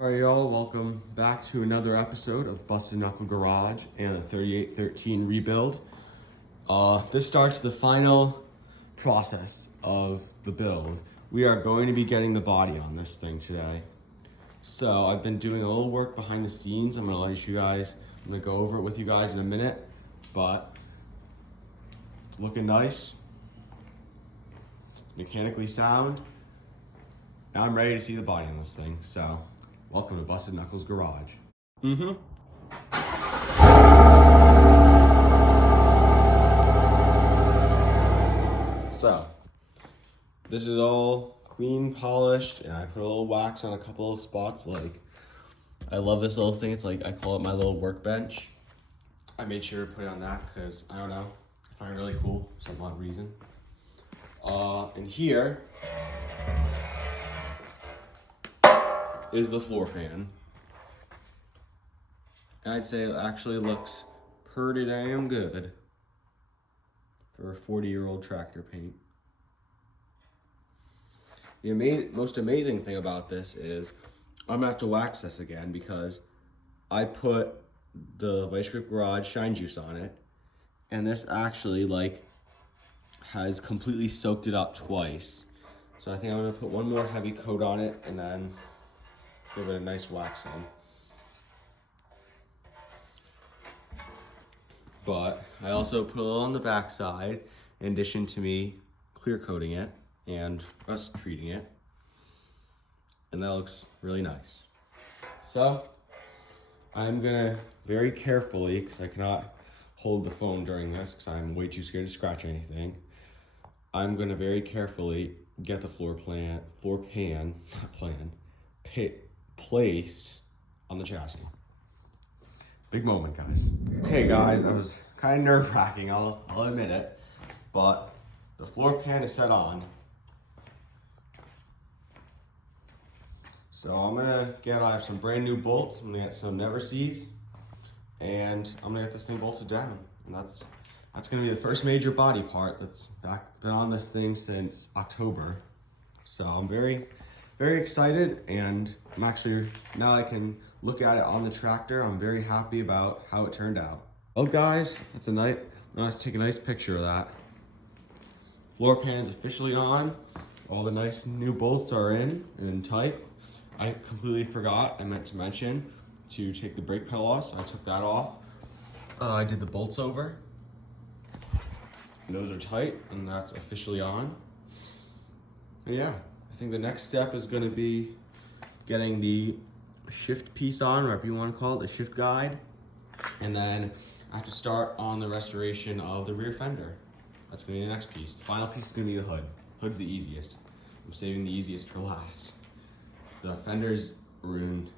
Alright y'all, welcome back to another episode of Busted Knuckle Garage and the 3813 rebuild. This starts the final process of the build. We are going to be getting the body on this thing today. So I've been doing a little work behind the scenes. I'm gonna go over it with you guys in a minute, but it's looking nice. It's mechanically sound. Now I'm ready to see the body on this thing, so welcome to Busted Knuckles Garage. So, this is all clean, polished, and I put a little wax on a couple of spots. I love this little thing. It's like, I call it my little workbench. I made sure to put it on that because, I don't know, I find it really cool for some odd reason. And here is the floor fan. And I'd say it actually looks pretty damn good for a 40-year-old tractor paint. The most amazing thing about this is I'm gonna have to wax this again because I put the Vice Grip Garage Shine Juice on it, and this actually has completely soaked it up twice. So I think I'm gonna put one more heavy coat on it and then give it a nice wax on. But I also put a little on the back side in addition to me clear coating it and rust treating it. And that looks really nice. So I'm gonna very carefully, because I cannot hold the phone during this because I'm way too scared to scratch anything. I'm gonna very carefully get the placed on the chassis. Big moment, guys. Okay, guys, that was kind of nerve-wracking, I'll admit it, but the floor pan is set on. So I have some brand new bolts. I'm gonna get some Never Sees, and I'm gonna get this thing bolted down. And that's gonna be the first major body part that's been on this thing since October. So I'm very, very excited, and I'm actually, now I can look at it on the tractor, I'm very happy about how it turned out. Well guys, let's take a nice picture of that. Floor pan is officially on. All the nice new bolts are in and tight. I completely forgot, I meant to mention to take the brake pedal off, so I took that off. I did the bolts over. And those are tight, and that's officially on. And yeah, I think the next step is gonna be getting the shift piece on, whatever you want to call it, the shift guide. And then I have to start on the restoration of the rear fender. That's gonna be the next piece. The final piece is gonna be the hood. Hood's the easiest. I'm saving the easiest for last. The fender's are in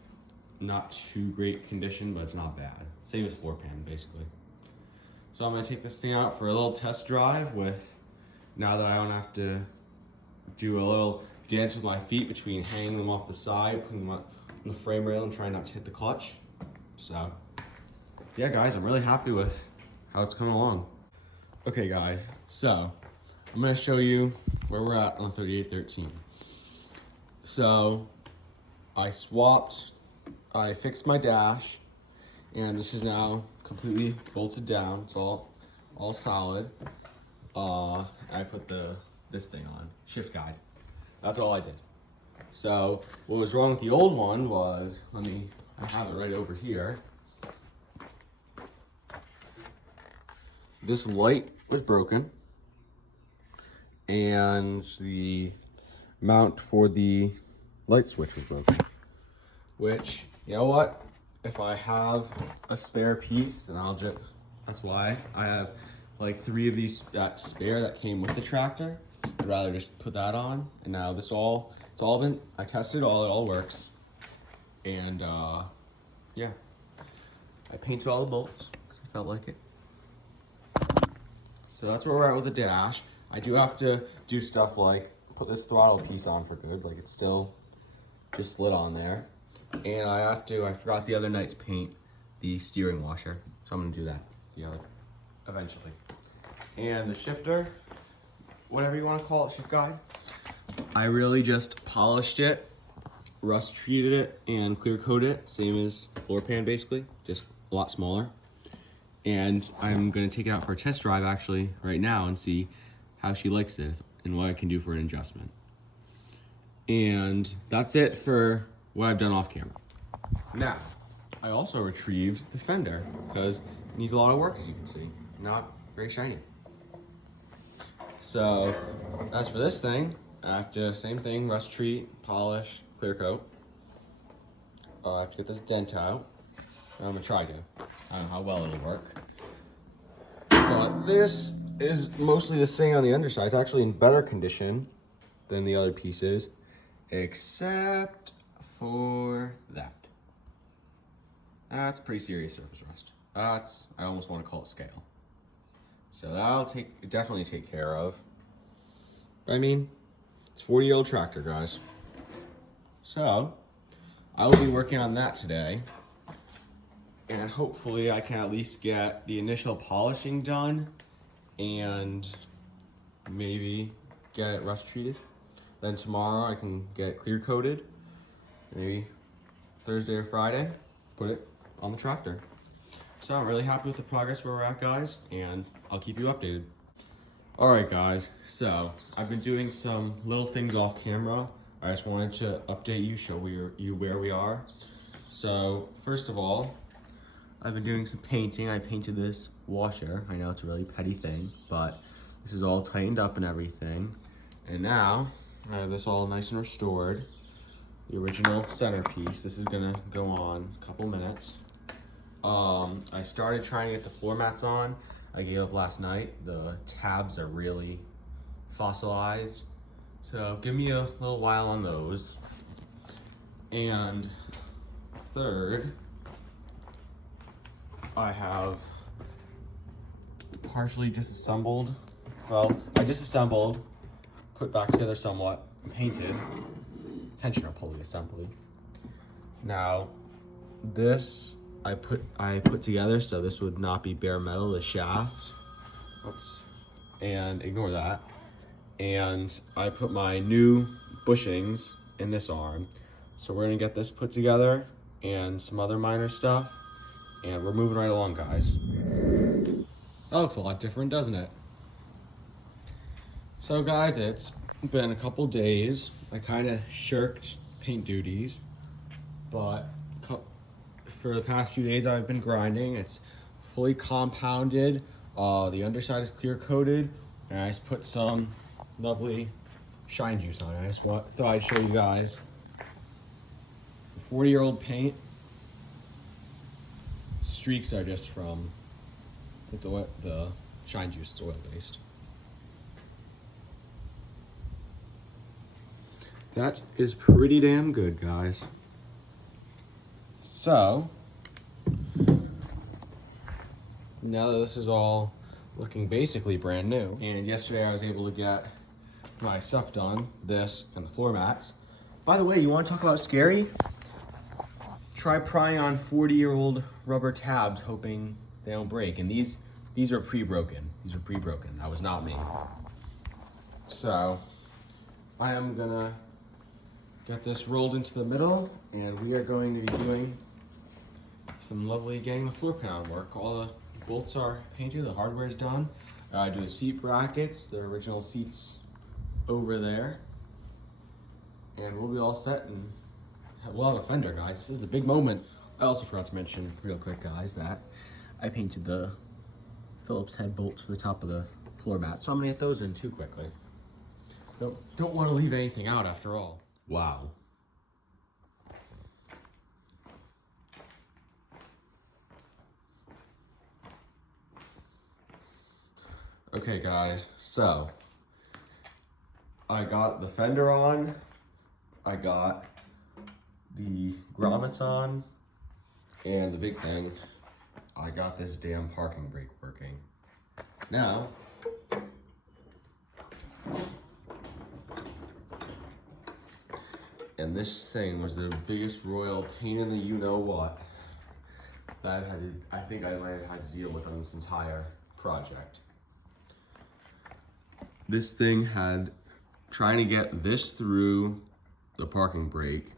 not too great condition, but it's not bad. Same as floor pan, basically. So I'm gonna take this thing out for a little test drive now that I don't have to do a little dance with my feet between hanging them off the side, putting them on the frame rail and trying not to hit the clutch. So yeah guys, I'm really happy with how it's coming along. Okay guys, so I'm gonna show you where we're at on 3813. So I fixed my dash, and this is now completely bolted down. It's all solid. I put this thing on, shift guide. That's all I did. So what was wrong with the old one was, I have it right over here. This light was broken, and the mount for the light switch was broken. Which, you know what? If I have a spare piece, then that's why I have like 3 of these spare that came with the tractor. I'd rather just put that on, and now I tested it all works. And yeah, I painted all the bolts because I felt like it. So that's where we're at with the dash. I do have to do stuff like put this throttle piece on for good, like it's still just slid on there. And I forgot the other night to paint the steering washer, so I'm gonna do that eventually. And the shifter, whatever you want to call it, shift guide, I really just polished it rust treated it and clear coated it, same as the floor pan basically, just a lot smaller. And I'm gonna take it out for a test drive actually right now and see how she likes it and what I can do for an adjustment. And that's it for what I've done off camera. Now, I also retrieved the fender because it needs a lot of work, as you can see. Not very shiny. So, as for this thing, I have to, same thing, rust treat, polish, clear coat. I have to get this dent out. I'm gonna try to. I don't know how well it'll work. But this is mostly the same on the underside. It's actually in better condition than the other pieces, except for that. That's pretty serious surface rust. I almost want to call it scale. So that'll definitely take care of. I mean, it's a 40-year-old tractor, guys. So I will be working on that today. And hopefully I can at least get the initial polishing done and maybe get it rust treated. Then tomorrow I can get it clear coated. Maybe Thursday or Friday, put it on the tractor. So I'm really happy with the progress where we're at, guys, and I'll keep you updated. All right, guys, so I've been doing some little things off camera. I just wanted to update you, show you where we are. So first of all, I've been doing some painting. I painted this washer. I know it's a really petty thing, but this is all tightened up and everything. And now I have this all nice and restored. The original centerpiece. This is gonna go on a couple minutes. I started trying to get the floor mats on. I gave up last night. The tabs are really fossilized. So give me a little while on those. And third, I have partially disassembled. Well, I disassembled, put back together somewhat, painted, tensioner pulley assembly. Now, this I put together so this would not be bare metal, the shaft. Oops. And ignore that. And I put my new bushings in this arm. So we're gonna get this put together and some other minor stuff. And we're moving right along, guys. That looks a lot different, doesn't it? So guys, it's been a couple days. I kind of shirked paint duties, but for the past few days I've been grinding. It's fully compounded. The underside is clear coated, and I just put some lovely shine juice on it. I just thought I'd show you guys. 40-year-old paint. Streaks are just from the shine juice. It's oil based. That is pretty damn good, guys. So now that this is all looking basically brand new, and yesterday I was able to get my stuff done, this and the floor mats. By the way, you want to talk about scary? Try prying on 40-year-old rubber tabs, hoping they don't break. And these are pre-broken. These are pre-broken. That was not me. So I am gonna get this rolled into the middle, and we are going to be doing some lovely getting the floor pan work. All the bolts are painted, the hardware is done. I do the seat brackets, the original seats over there, and we'll be all set and we'll have a fender, guys. This is a big moment. I also forgot to mention real quick, guys, that I painted the Phillips head bolts for the top of the floor mat, so I'm gonna get those in too quickly. Don't want to leave anything out after all. Wow. Okay, guys, so I got the fender on, I got the grommets on, and the big thing, I got this damn parking brake working. Now, and this thing was the biggest royal pain in the you-know-what that I think I might have had to deal with on this entire project. This thing had, trying to get this through the parking brake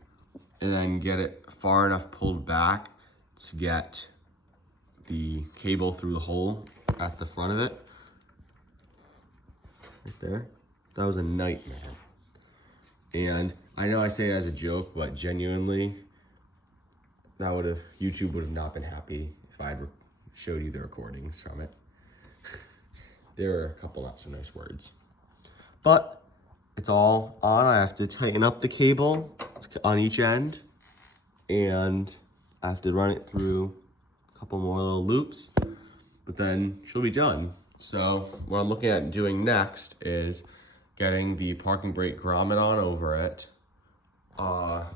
and then get it far enough pulled back to get the cable through the hole at the front of it. Right there. That was a nightmare. And I know I say it as a joke, but genuinely, YouTube would have not been happy if I had showed you the recordings from it. There were a couple not so nice words. But it's all on. I have to tighten up the cable on each end, and I have to run it through a couple more little loops, but then she'll be done. So what I'm looking at doing next is getting the parking brake grommet on over it,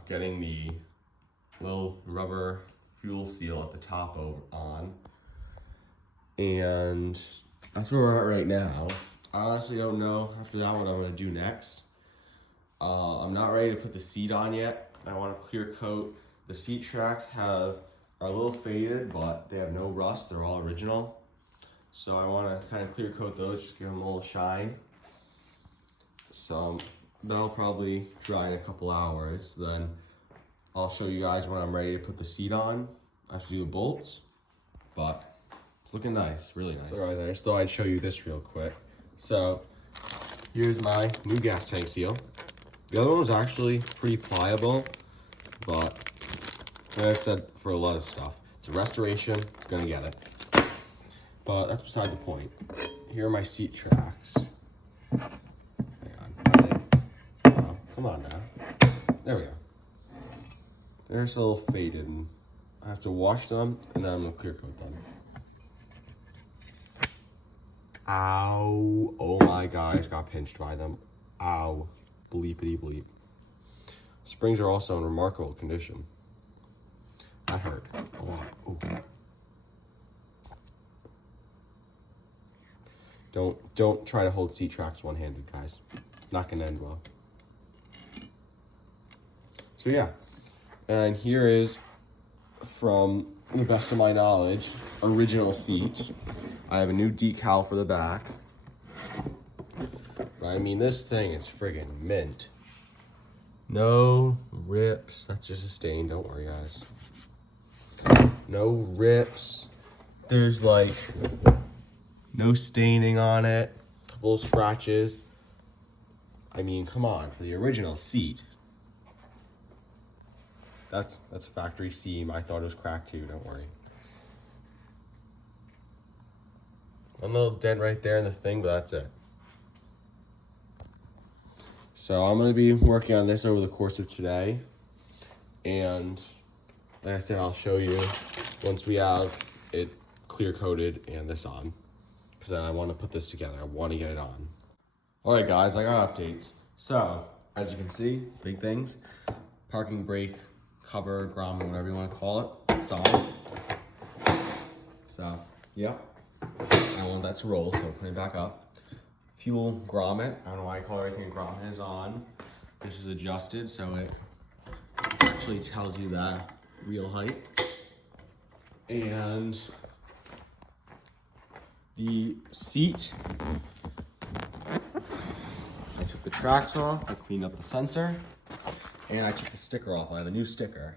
getting the little rubber fuel seal at the top on, and that's where we're at right now. I honestly don't know after that what I'm gonna do next. I'm not ready to put the seat on yet. I want to clear coat. The seat tracks are a little faded, but they have no rust. They're all original. So I want to kind of clear coat those, just give them a little shine. So that'll probably dry in a couple hours. Then I'll show you guys when I'm ready to put the seat on. I have to do the bolts, but it's looking nice, really nice. All right, I just thought I'd show you this real quick. So here's my new gas tank seal. The other one was actually pretty pliable, but like I said, for a lot of stuff, it's a restoration, it's gonna get it. But that's beside the point. Here are my seat tracks. Hang on. Oh, come on now. There we go. They're just a little faded, and I have to wash them, and then I'm gonna clear coat them. Ow. Oh my god, I just got pinched by them. Ow. Bleepity bleep. Springs are also in remarkable condition. That hurt a lot. Ooh. Don't try to hold seat tracks one-handed, guys. Not gonna end well. So yeah, and here is, from the best of my knowledge, original seat. I have a new decal for the back. I mean, this thing is friggin' mint. No rips. That's just a stain. Don't worry, guys. No rips. There's like no staining on it. A couple of scratches. I mean, come on, for the original seat. That's factory seam. I thought it was cracked too. Don't worry. One little dent right there in the thing, but that's it. So I'm going to be working on this over the course of today, and like I said, I'll show you once we have it clear coated and this on, because I want to put this together. I want to get it on. Alright guys, I got updates. So as you can see, big things, parking brake cover, grommet, whatever you want to call it, it's on. So yep, I want that to roll, so put it back up. Fuel grommet, I don't know why I call everything a grommet, is on. This is adjusted, so it actually tells you the real height. And the seat, I took the tracks off, I cleaned up the sensor, and I took the sticker off. I have a new sticker.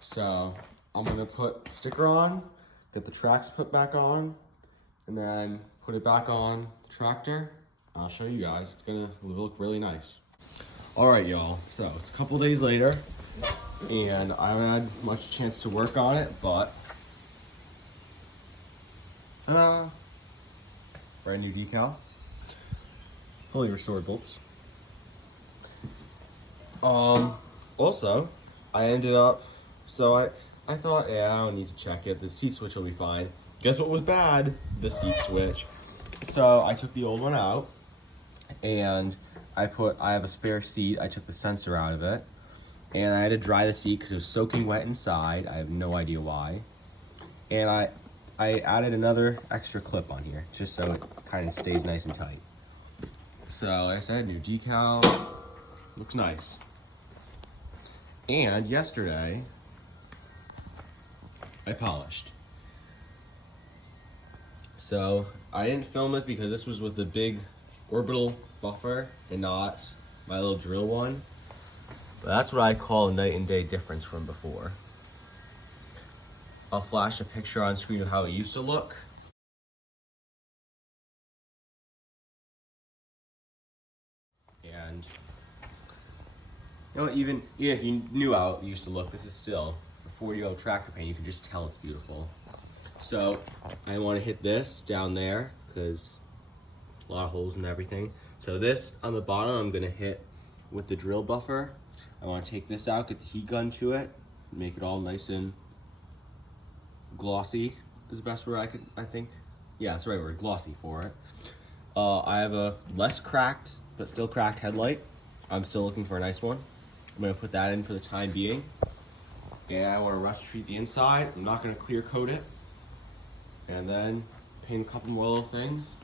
So I'm gonna put the sticker on, get the tracks put back on, and then put it back on the tractor. I'll show you guys. It's gonna look really nice. All right, y'all. So it's a couple days later, and I haven't had much chance to work on it, but brand new decal, fully restored bolts. Also, I ended up. So I thought, yeah, I don't need to check it. The seat switch will be fine. Guess what was bad? The seat switch. So I took the old one out, and I have a spare seat. I took the sensor out of it, and I had to dry the seat because it was soaking wet inside. I have no idea why. And I added another extra clip on here just so it kind of stays nice and tight. So like I said, new decal, looks nice. And yesterday, I polished. So I didn't film it because this was with the big orbital buffer and not my little drill one. That's what I call a night and day difference from before. I'll flash a picture on screen of how it used to look. And you know, even if you knew how it used to look, this is still, for 40-year-old tractor paint, you can just tell it's beautiful. So I want to hit this down there because a lot of holes and everything. So this on the bottom, I'm gonna hit with the drill buffer. I want to take this out, get the heat gun to it, make it all nice and glossy is the best word I think. Yeah, that's the right word, glossy for it. I have a less cracked, but still cracked headlight. I'm still looking for a nice one. I'm gonna put that in for the time being. And I wanna rust treat the inside. I'm not gonna clear coat it. And then paint a couple more little things.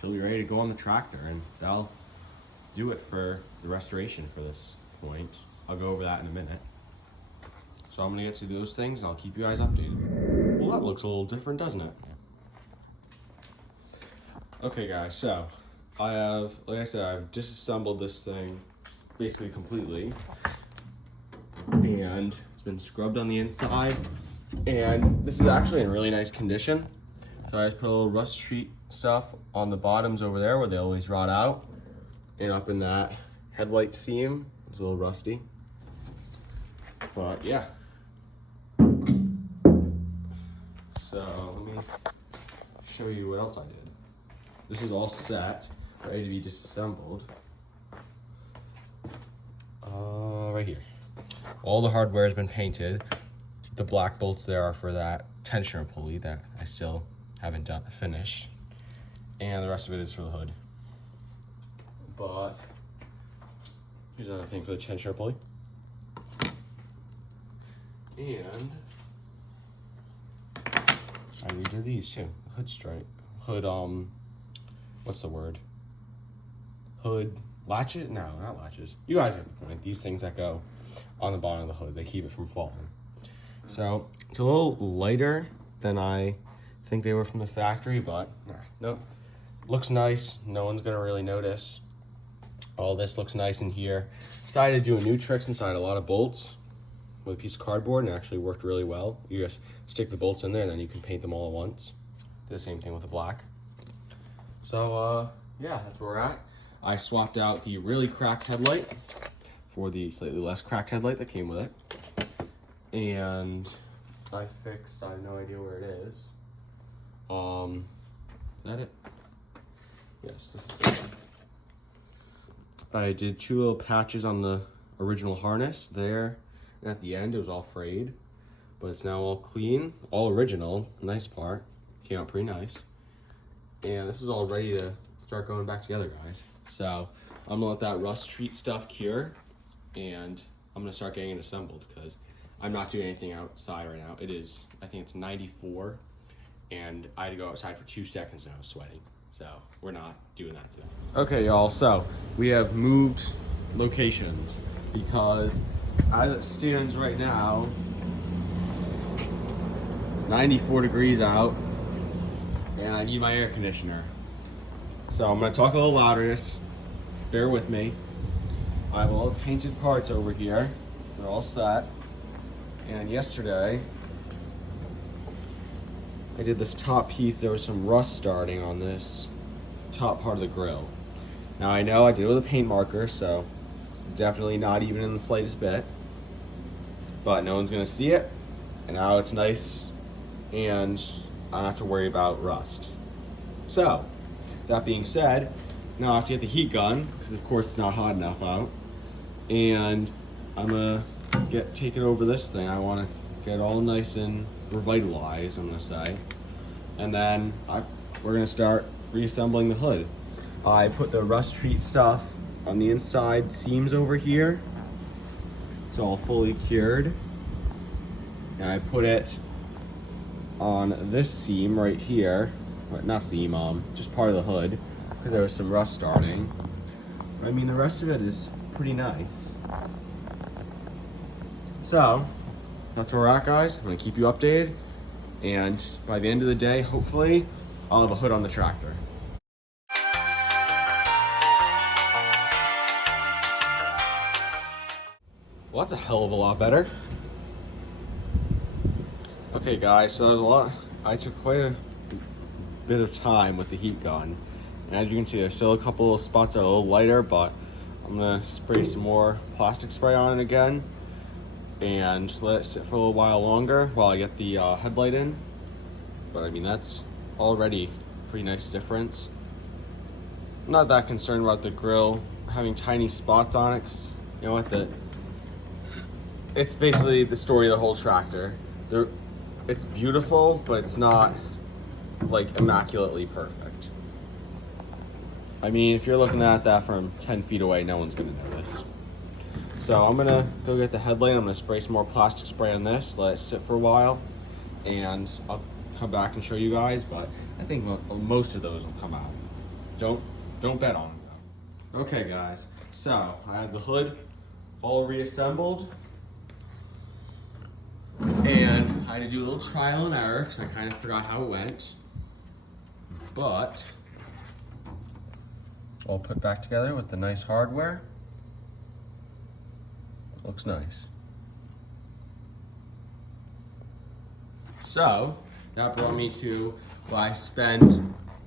She'll be ready to go on the tractor, and that'll do it for the restoration for this point. I'll go over that in a minute. So I'm gonna get to those things and I'll keep you guys updated. Well, that looks a little different, doesn't it? Okay guys, so I have, like I said, I've disassembled this thing basically completely. And it's been scrubbed on the inside. And this is actually in really nice condition. So I just put a little rust treat stuff on the bottoms over there where they always rot out. And up in that headlight seam, it's a little rusty. But yeah. So let me show you what else I did. This is all set, ready to be disassembled. Right here. All the hardware has been painted. The black bolts there are for that tensioner pulley that I still haven't finished. And the rest of it is for the hood. But here's another thing for the tensioner pulley. And I redid these too. Hood stripe. Hood, what's the word? Hood latches? No, not latches. You guys get the point. These things that go on the bottom of the hood, they keep it from falling. So it's a little lighter than I think they were from the factory, but nope. Looks nice. No one's gonna really notice. All this looks nice in here. Decided to do a new tricks inside a lot of bolts with a piece of cardboard, and it actually worked really well. You just stick the bolts in there and then you can paint them all at once. Do the same thing with the black. So yeah, that's where we're at. I swapped out the really cracked headlight for the slightly less cracked headlight that came with it. And I fixed, I have no idea where it is. Is that it? Yes, this is it. I did 2 little patches on the original harness there. And at the end, it was all frayed. But it's now all clean, all original, nice part. Came out pretty nice. And this is all ready to start going back together, guys. So I'm gonna let that rust treat stuff cure, and I'm gonna start getting it assembled because I'm not doing anything outside right now. It is, I think it's 94, and I had to go outside for 2 seconds and I was sweating. So we're not doing that today. Okay, y'all, so we have moved locations because as it stands right now, it's 94 degrees out, and I need my air conditioner. So I'm gonna talk a little louder, just bear with me. I have all the painted parts over here. They're all set. And yesterday, I did this top piece. There was some rust starting on this top part of the grill. Now I know I did it with a paint marker, so it's definitely not even in the slightest bit. But no one's gonna see it. And now it's nice, and I don't have to worry about rust. So, that being said, now I have to get the heat gun, because of course it's not hot enough out. And I'm gonna take it over this thing. I wanna get all nice and revitalized, I'm gonna say. And then we're gonna start reassembling the hood. I put the rust treat stuff on the inside seams over here. It's all fully cured. And I put it on this seam right here. Not seam, just part of the hood, because there was some rust starting. But I mean, the rest of it is pretty nice. So, that's where we're at, guys. I'm gonna keep you updated, and by the end of the day, hopefully, I'll have a hood on the tractor. Well, that's a hell of a lot better. Okay guys, so there's a lot. I took quite a bit of time with the heat gun. And as you can see, there's still a couple of spots that are a little lighter, but I'm gonna spray some more plastic spray on it again and let it sit for a little while longer while I get the headlight in. But I mean, that's already a pretty nice difference. I'm not that concerned about the grill having tiny spots on it, 'cause you know what, it's basically the story of the whole tractor. It's beautiful, but it's not like immaculately perfect. I mean, if you're looking at that from 10 feet away, no one's gonna notice. So I'm gonna go get the headlight. I'm gonna spray some more plastic spray on this, let it sit for a while, and I'll come back and show you guys, but I think most of those will come out. Don't bet on them though. Okay guys, so I have the hood all reassembled, and I had to do a little trial and error because I kind of forgot how it went, but all put back together with the nice hardware. Looks nice. So that brought me to what I spent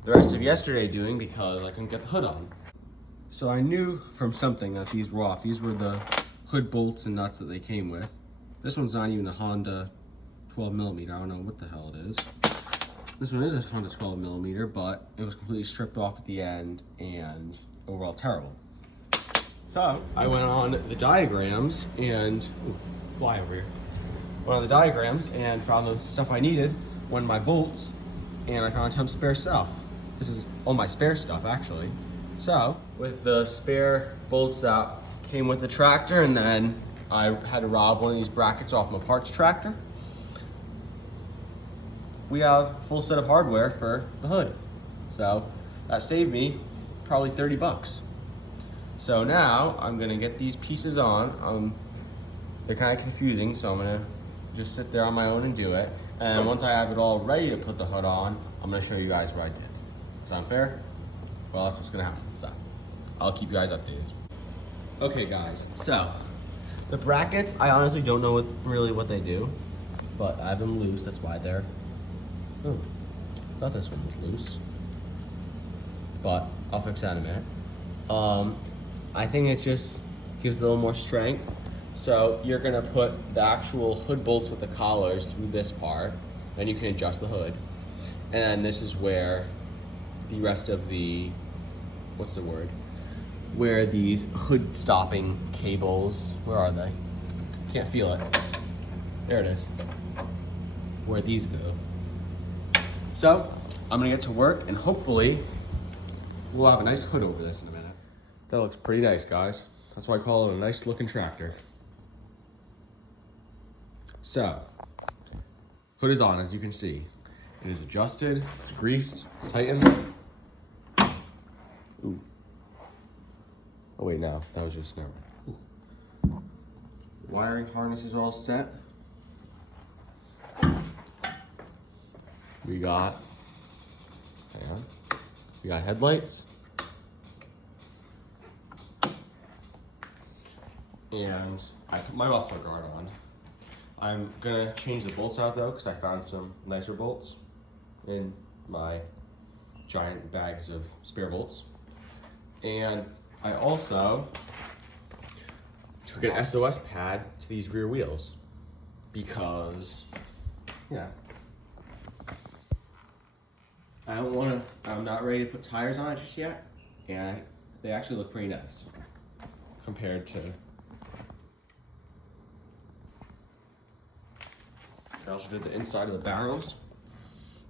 the rest of yesterday doing because I couldn't get the hood on. So I knew from something that these were off. These were the hood bolts and nuts that they came with. This one's not even a Honda 12mm. I don't know what the hell it is. This one is a Honda 12mm, but it was completely stripped off at the end and overall terrible. So I went on the diagrams and fly over here. Went on the diagrams and found the stuff I needed, went in my bolts, and I found a ton of spare stuff. This is all my spare stuff actually. So with the spare bolts that came with the tractor, and then I had to rob one of these brackets off my parts tractor, we have a full set of hardware for the hood. So that saved me probably 30 bucks. So now I'm gonna get these pieces on. They're kind of confusing, so I'm gonna just sit there on my own and do it. And once I have it all ready to put the hood on, I'm gonna show you guys what I did. Sound fair? Well, that's what's gonna happen. So I'll keep you guys updated. Okay guys, so the brackets, I honestly don't know really what they do, but I have them loose, that's why they're, oh, I thought this one was loose, but I'll fix that in a minute. I think it just gives it a little more strength. So you're gonna put the actual hood bolts with the collars through this part, then you can adjust the hood. And then this is where the rest of the, what's the word? Where these hood stopping cables, where are they? Can't feel it. There it is. Where these go. So I'm gonna get to work and hopefully we'll have a nice hood over this in a minute. That looks pretty nice, guys. That's why I call it a nice looking tractor. So, hood is on, as you can see. It is adjusted, it's greased, it's tightened. Ooh. Oh wait, no, that was just, never mind. Wiring harnesses are all set. We got, hang on, we got headlights. And I put my muffler guard on. I'm gonna change the bolts out though, because I found some nicer bolts in my giant bags of spare bolts. And I also took an SOS pad to these rear wheels because, yeah, I'm not ready to put tires on it just yet, and they actually look pretty nice compared to. I also did the inside of the barrels.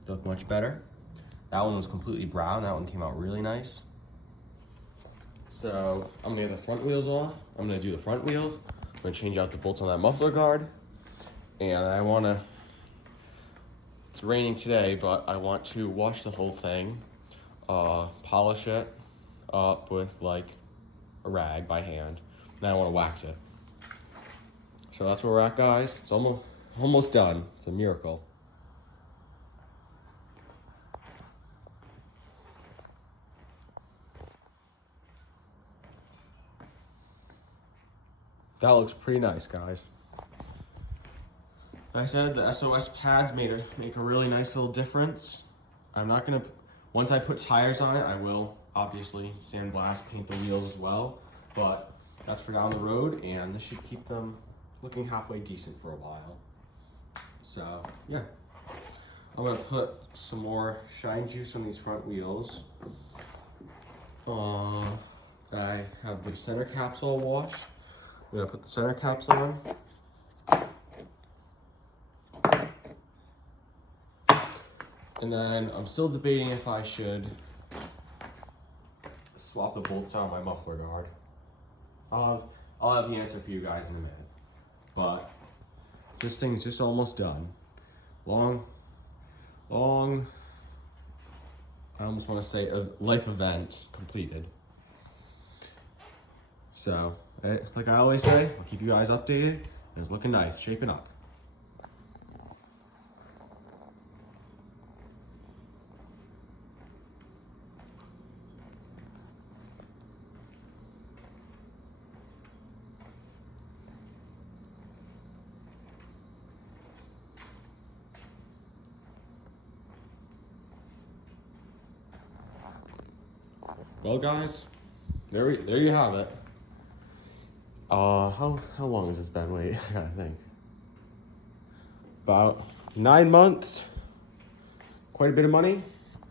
They look much better. That one was completely brown. That one came out really nice. So I'm gonna get the front wheels off. I'm gonna do the front wheels. I'm gonna change out the bolts on that muffler guard. And I wanna, it's raining today, but I want to wash the whole thing, polish it up with like a rag by hand. Then I wanna wax it. So that's where we're at, guys. It's almost done. It's a miracle. That looks pretty nice, guys. Like I said, the SOS pads make a really nice little difference. I'm not gonna, once I put tires on it, I will obviously sandblast, paint the wheels as well, but that's for down the road, and this should keep them looking halfway decent for a while. So yeah, I'm gonna put some more shine juice on these front wheels. I have the center caps all washed. I'm gonna put the center caps on. And then I'm still debating if I should swap the bolts out of my muffler guard. I'll have the answer for you guys in a minute. But this thing's just almost done. Long, I almost want to say a life event completed. So, like I always say, I'll keep you guys updated. It's looking nice, shaping up. Well, guys, there you have it. How long has this been? Wait, I gotta think. About 9 months, quite a bit of money,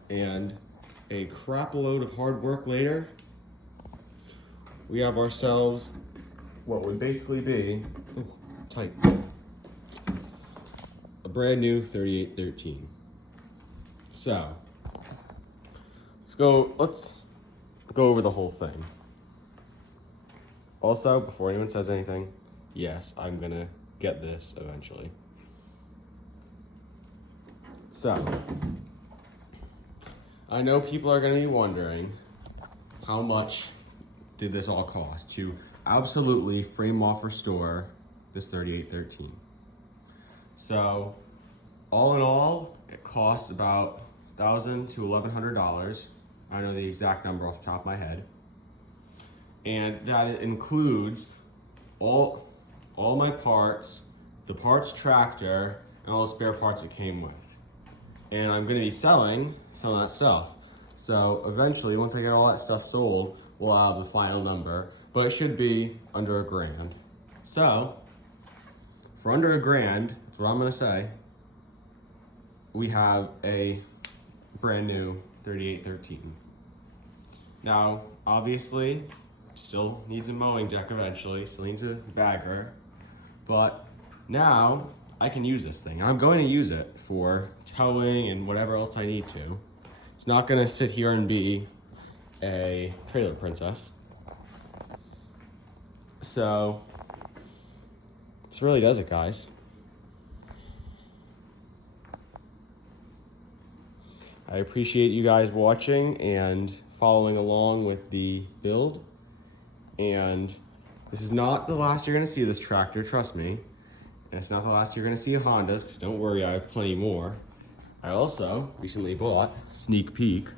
and a crap load of hard work later. We have ourselves what would basically be tight, a brand new 3813. So let's go over the whole thing. Also, before anyone says anything, yes, I'm gonna get this eventually. So, I know people are gonna be wondering, how much did this all cost to absolutely frame off restore this 3813? So, all in all, it costs about $1,000 to $1,100. I know the exact number off the top of my head. And that includes all my parts, the parts tractor, and all the spare parts it came with. And I'm gonna be selling some of that stuff. So eventually, once I get all that stuff sold, we'll have the final number, but it should be under $1,000. So, for under $1,000, that's what I'm gonna say, we have a brand new 3813. Now, obviously, still needs a mowing deck eventually, still needs a bagger, but now I can use this thing. I'm going to use it for towing and whatever else I need to. It's not gonna sit here and be a trailer princess. So, this really does it, guys. I appreciate you guys watching and following along with the build. And this is not the last you're gonna see of this tractor, trust me. And it's not the last you're gonna see of Hondas, because don't worry, I have plenty more. I also recently bought, sneak peek,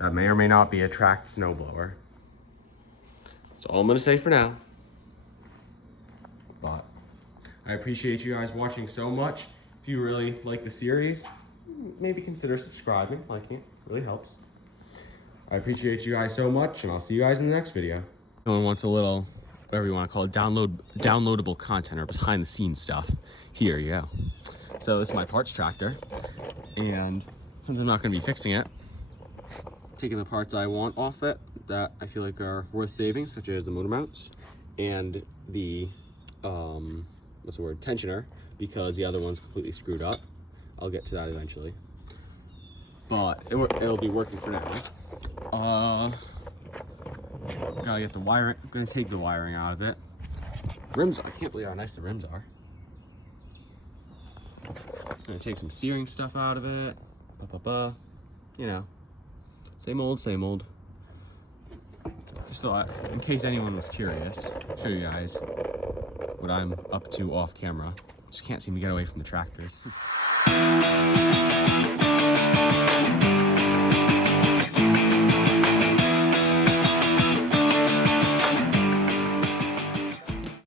that may or may not be a tracked snowblower. That's all I'm gonna say for now. But I appreciate you guys watching so much. If you really like the series, maybe consider subscribing, liking it, really helps. I appreciate you guys so much, and I'll see you guys in the next video. No one wants a little, whatever you want to call it, downloadable content or behind the scenes stuff. Here you go. So this is my parts tractor, and since I'm not going to be fixing it, taking the parts I want off it that I feel like are worth saving, such as the motor mounts and the tensioner, because the other one's completely screwed up. I'll get to that eventually, but it'll be working for now. Gotta get the wiring. I'm gonna take the wiring out of it. Rims, I can't believe how nice the rims are. Gonna take some steering stuff out of it. You know, same old, same old. Just thought, in case anyone was curious, show you guys what I'm up to off camera. Just can't seem to get away from the tractors.